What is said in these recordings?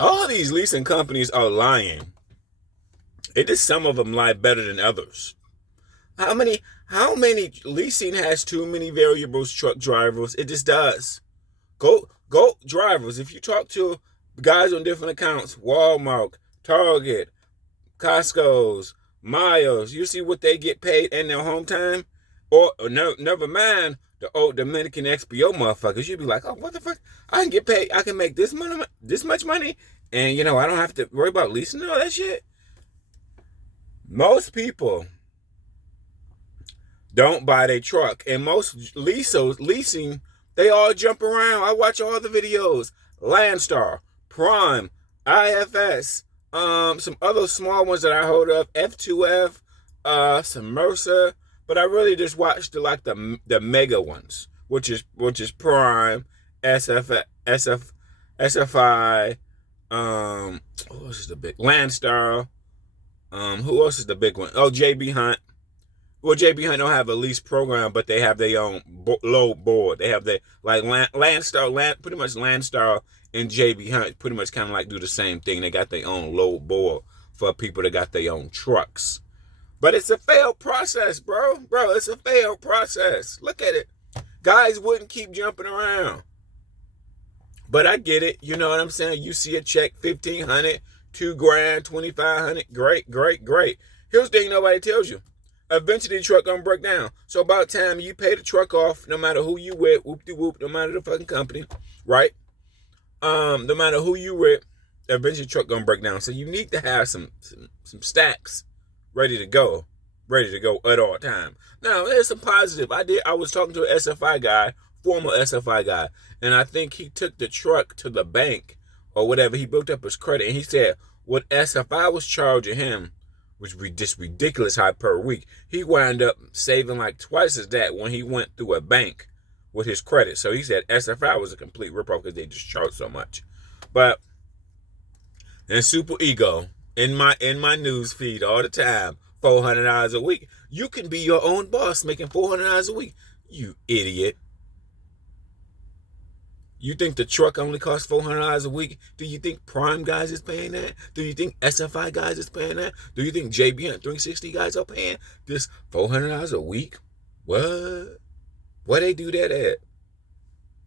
All these leasing companies are lying. It just some of them lie better than others. How many leasing has too many variables, truck drivers? It just does. Go drivers. If you talk to guys on different accounts, Walmart, Target, Costco's, Miles, you see what they get paid in their home time? Or no, never mind the old Dominican XPO motherfuckers. You'd be like, oh, what the fuck? I can get paid. I can make this much money, and I don't have to worry about leasing and all that shit. Most people don't buy their truck, and most leasing, they all jump around. I watch all the videos. Landstar, Prime, IFS, some other small ones that I hold up, F2F, some Mercer, but I really just watched the mega ones, which is Prime, SFI, who else is the big Landstar, who else is the big one? Oh, JB Hunt. Well, JB Hunt don't have a lease program, but they have their own load board. They have Landstar, pretty much Landstar and JB Hunt pretty much kind of like do the same thing. They got their own load board for people that got their own trucks. But it's a failed process, bro. Bro, it's a failed process. Look at it. Guys wouldn't keep jumping around. But I get it. You know what I'm saying? You see a check, $1,500, $2,000, $2,500. Great. Here's the thing nobody tells you. Eventually the truck gonna break down. So about time you pay the truck off, no matter who you with, whoop-de-whoop, no matter the fucking company, right? No matter who you with, eventually the truck gonna break down. So you need to have some stacks ready to go at all time. Now there's some positive. I was talking to an SFI guy, former SFI guy, and I think he took the truck to the bank or whatever. He built up his credit, and he said what SFI was charging him, which would be just ridiculous high per week, he wound up saving like twice as that when he went through a bank with his credit. So he said SFI was a complete ripoff because they just charge so much. But and super ego in my news feed all the time, $400 a week. You can be your own boss making $400 a week. You idiot. You think the truck only costs $400 a week? Do you think Prime guys is paying that? Do you think SFI guys is paying that? Do you think JB Hunt 360 guys are paying this $400 a week? What? Where they do that at?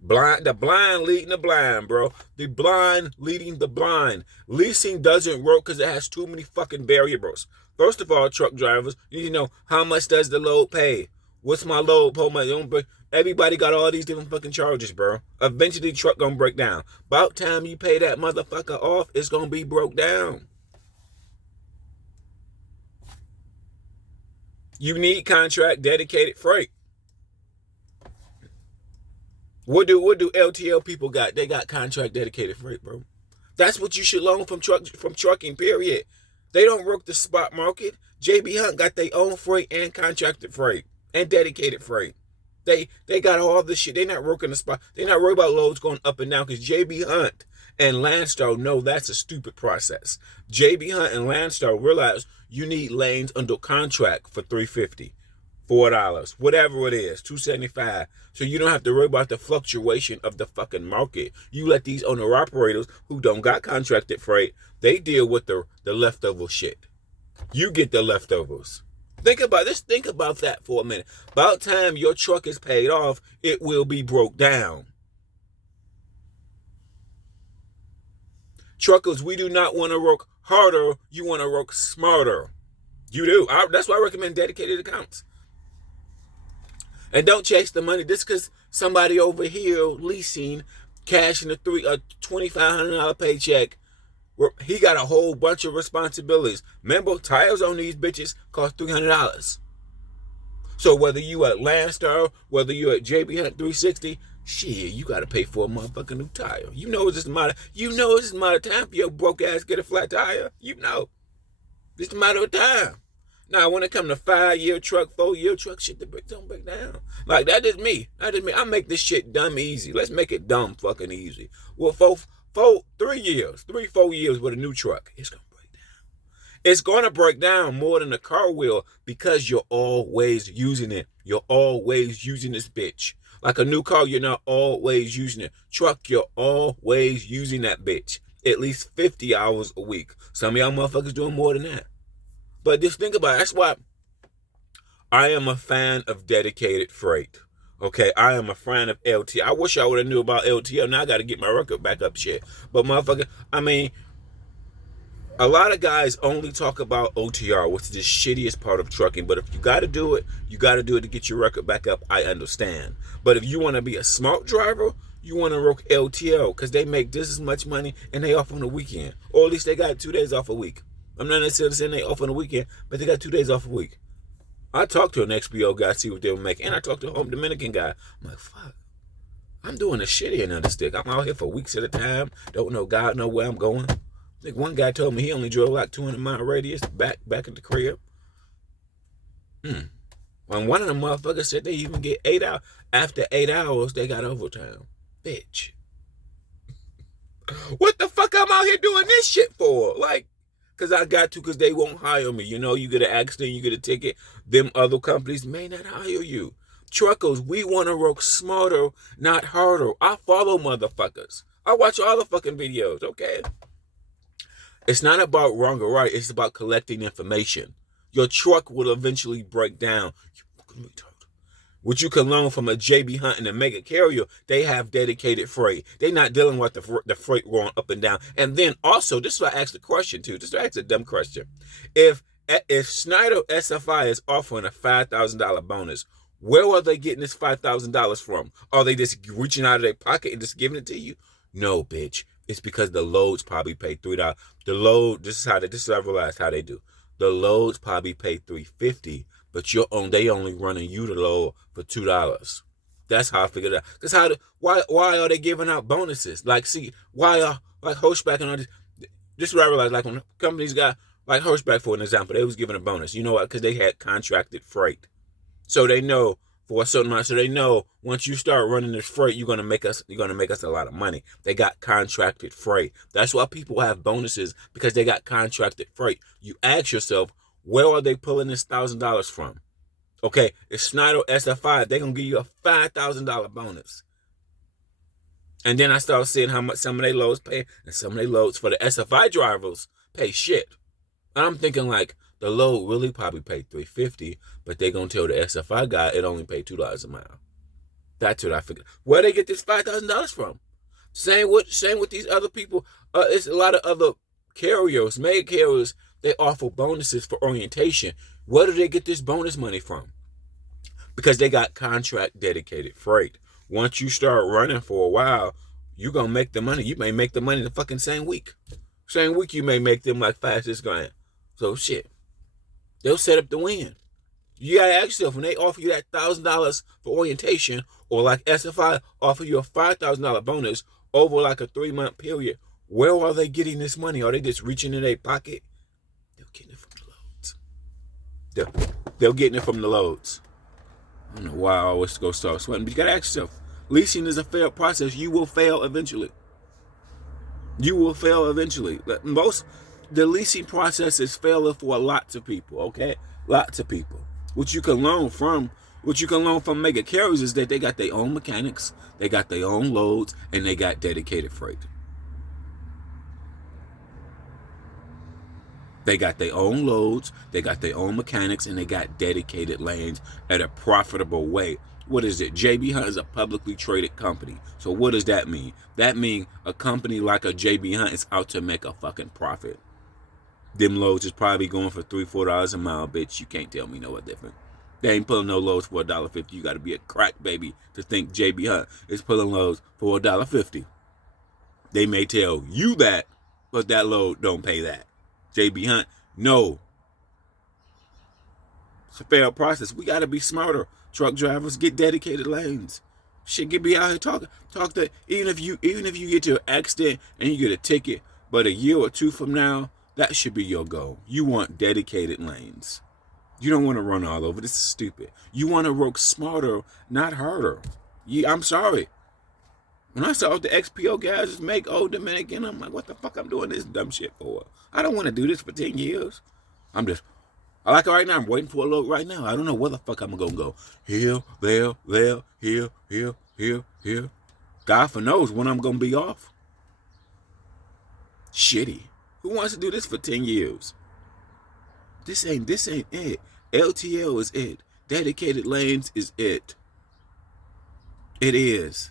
The blind leading the blind, bro. The blind leading the blind. Leasing doesn't work because it has too many fucking variables. First of all, truck drivers, you need to know how much does the load pay? What's my load? Everybody got all these different fucking charges, bro. Eventually, the truck gonna break down. About time you pay that motherfucker off, it's gonna be broke down. You need contract dedicated freight. What do LTL people got? They got contract dedicated freight, bro. That's what you should learn from trucking, period. They don't work the spot market. JB Hunt got their own freight and contracted freight and dedicated freight. They got all this shit. They not working the spot. They not worried about loads going up and down because JB Hunt and Landstar know that's a stupid process. JB Hunt and Landstar realize you need lanes under contract for $3.50, $4, whatever it is, $2.75. So you don't have to worry about the fluctuation of the fucking market. You let these owner operators who don't got contracted freight, they deal with the leftover shit. You get the leftovers. Think about this. Think about that for a minute. About time your truck is paid off, it will be broke down. Truckers, we do not want to work harder. You want to work smarter. You do. That's why I recommend dedicated accounts. And don't chase the money. Just because somebody over here leasing, cashing a $2,500 paycheck, he got a whole bunch of responsibilities. Remember, tires on these bitches cost $300. So whether you at Landstar, whether you at JB Hunt 360, shit, you got to pay for a motherfucking new tire. You know it's just a matter of time for your broke ass get a flat tire. You know. It's a matter of time. Now, when it comes to 5-year truck, 4-year truck, shit, the brake don't break down. Like, that is me. I make this shit dumb easy. Let's make it dumb fucking easy. Well, 4 years with a new truck, it's going to break down. It's going to break down more than a car will because you're always using it. You're always using this bitch. Like a new car, you're not always using it. Truck, you're always using that bitch. at least 50 hours a week. Some of y'all motherfuckers doing more than that. But just think about it. That's why I am a fan of dedicated freight. Okay, I am a fan of LTL. I wish I would have knew about LTL. Now I got to get my record back up shit. But motherfucker, I mean, a lot of guys only talk about OTR, which is the shittiest part of trucking. But if you got to do it, you got to do it to get your record back up. I understand. But if you want to be a smart driver, you want to work LTL because they make just as much money and they off on the weekend. Or at least they got 2 days off a week. I'm not necessarily saying they off on the weekend, but they got 2 days off a week. I talked to an XPO guy, see what they were making, and I talked to a home Dominican guy. I'm like, fuck, I'm doing a shitty end of the stick. I'm out here for weeks at a time. Don't know God know where I'm going. Like one guy told me he only drove like 200-mile radius back at the crib. When one of them motherfuckers said they even get 8 hours. After 8 hours, they got overtime. Bitch. What the fuck I'm out here doing this shit for? Like, because I got to, because they won't hire me. You know, you get an accident, you get a ticket. Them other companies may not hire you. Truckers, we want to work smarter, not harder. I follow motherfuckers. I watch all the fucking videos, okay? It's not about wrong or right. It's about collecting information. Your truck will eventually break down. You fucking retard. What you can learn from a JB Hunt and a mega carrier, they have dedicated freight. They're not dealing with the freight going up and down. And then also, this is why I asked the question too. Just to ask a dumb question. If Schneider SFI is offering a $5,000 bonus, where are they getting this $5,000 from? Are they just reaching out of their pocket and just giving it to you? No, bitch. It's because the loads probably pay $3. The load, this is I realized how they do. The loads probably pay $3.50, but they only running you the load for $2. That's how I figured it out. Because why are they giving out bonuses? Like, see, why are like Hochback and all this? This is what I realized. Like when companies got like Hochback, for an example, they was giving a bonus. You know what? Because they had contracted freight, so they know for a certain amount. So they know once you start running this freight, you're gonna make us a lot of money. They got contracted freight. That's why people have bonuses, because they got contracted freight. You ask yourself, where are they pulling this $1,000 from? Okay, it's Schneider SFI. They're gonna give you a $5,000 bonus. And then I start seeing how much some of their loads pay, and some of their loads for the SFI drivers pay shit. And I'm thinking like, the load really probably paid $3.50, but they gonna tell the SFI guy it only paid $2 a mile. That's what I figured. Where they get this $5,000 from? Same with these other people. It's a lot of other carriers, mega carriers. They offer bonuses for orientation. Where do they get this bonus money from? Because they got contract dedicated freight. Once you start running for a while, you gonna make the money. You may make the money the fucking same week. Same week you may make them like $5-6 grand. So shit. They'll set up the win. You gotta ask yourself, when they offer you that $1,000 for orientation, or like SFI offer you a $5,000 bonus over like a 3-month period, where are they getting this money? Are they just reaching in their pocket? They're getting it from the loads. They're getting it from the loads. I don't know why I always go start sweating, but you gotta ask yourself, leasing is a failed process. You will fail eventually. You will fail eventually. The leasing process is failing for lots of people, okay? Lots of people. What you can learn from mega carriers is that they got their own mechanics, they got their own loads, and they got dedicated freight. They got their own loads, they got their own mechanics, and they got dedicated lanes at a profitable way. What is it? JB Hunt is a publicly traded company. So what does that mean? That means a company like a JB Hunt is out to make a fucking profit. Them loads is probably going for $3-4 a mile, bitch. You can't tell me no different. They ain't pulling no loads for $1.50. You got to be a crack baby to think JB Hunt is pulling loads for $1.50. They may tell you that, but that load don't pay that. JB Hunt, no. It's a fair process. We got to be smarter. Truck drivers, get dedicated lanes. Shit, get be out here talking. Talk to even if you get to an accident and you get a ticket, but a year or two from now, that should be your goal. You want dedicated lanes. You don't want to run all over. This is stupid. You want to work smarter, not harder. I'm sorry. When I saw the XPO guys just make old Dominican, I'm like, what the fuck I'm doing this dumb shit for? I don't want to do this for 10 years. I like it right now. I'm waiting for a load right now. I don't know where the fuck I'm going to go. Here, there, here. God for knows when I'm going to be off. Shitty. Who wants to do this for 10 years? This ain't it. LTL is it. Dedicated lanes is it. It is.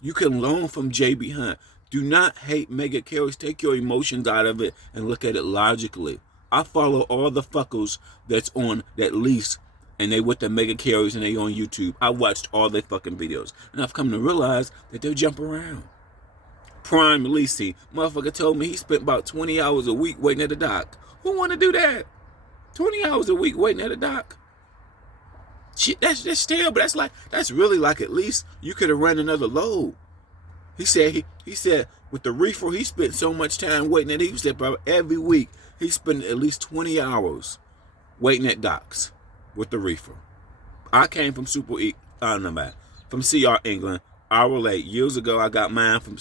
You can learn from JB Hunt. Do not hate mega carriers. Take your emotions out of it and look at it logically. I follow all the fuckers that's on that lease and they with the mega carriers and they on YouTube. I watched all their fucking videos. And I've come to realize that they jump around. Prime leasing. Motherfucker told me he spent about 20 hours a week waiting at the dock. Who want to do that? 20 hours a week waiting at the dock? Shit, that's terrible. That's really like at least you could have run another load. He said with the reefer he spent so much time waiting at. He said probably every week he spent at least 20 hours waiting at docks with the reefer. I came from from CR England. Hour late. Years ago I got mine from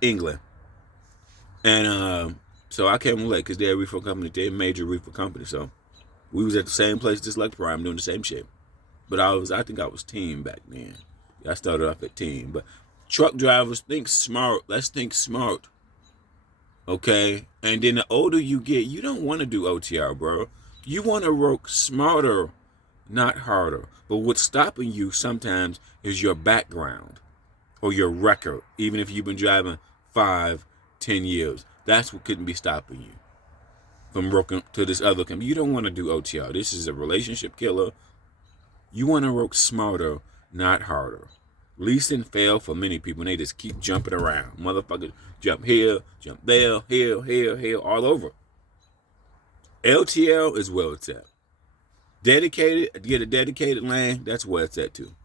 England, and so I came late because they're a reefer company. They're a major reefer company. So we was at the same place just like Prime doing the same shit. But I think I was teen back then. I started off at teen. But truck drivers, think smart. Let's think smart. Okay? And then the older you get, you don't want to do OTR, bro. You want to work smarter, not harder. But what's stopping you sometimes is your background or your record, even if you've been driving 5, 10 years. That's what couldn't be stopping you from working to this other company. You don't want to do OTR. This is a relationship killer. You want to work smarter, not harder. Leasing failed for many people, and they just keep jumping around. Motherfuckers jump here, jump there, here, all over. LTL is where it's at. Dedicated, get a dedicated lane, that's where it's at too.